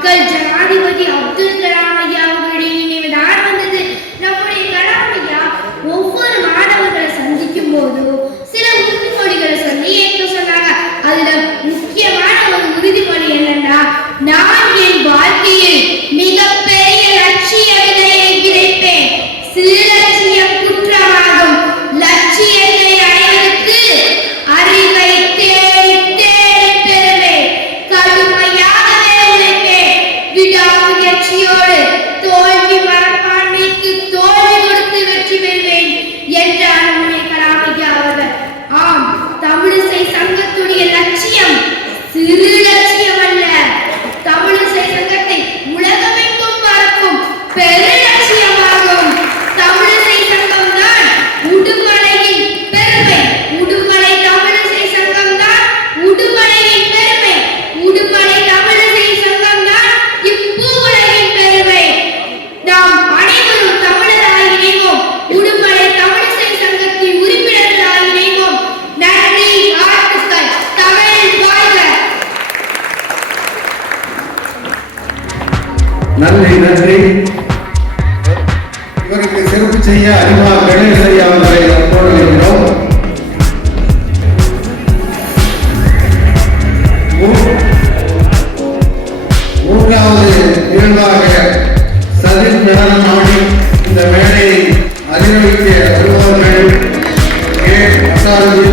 மக்கள் ஜனாதிபதி நன்றி நன்றி. இவருக்கு சிறப்பு செய்ய அறிமா கணேஷ் ஐயா அவர்களை அன்போடு வைக்கிறோம் மூன்றாவது நிகழ்வாக சதீஷ் நடனம் ஆடி இந்த மேடையை அதிரவிக்க வருபவர்கள் கே. அசாரதி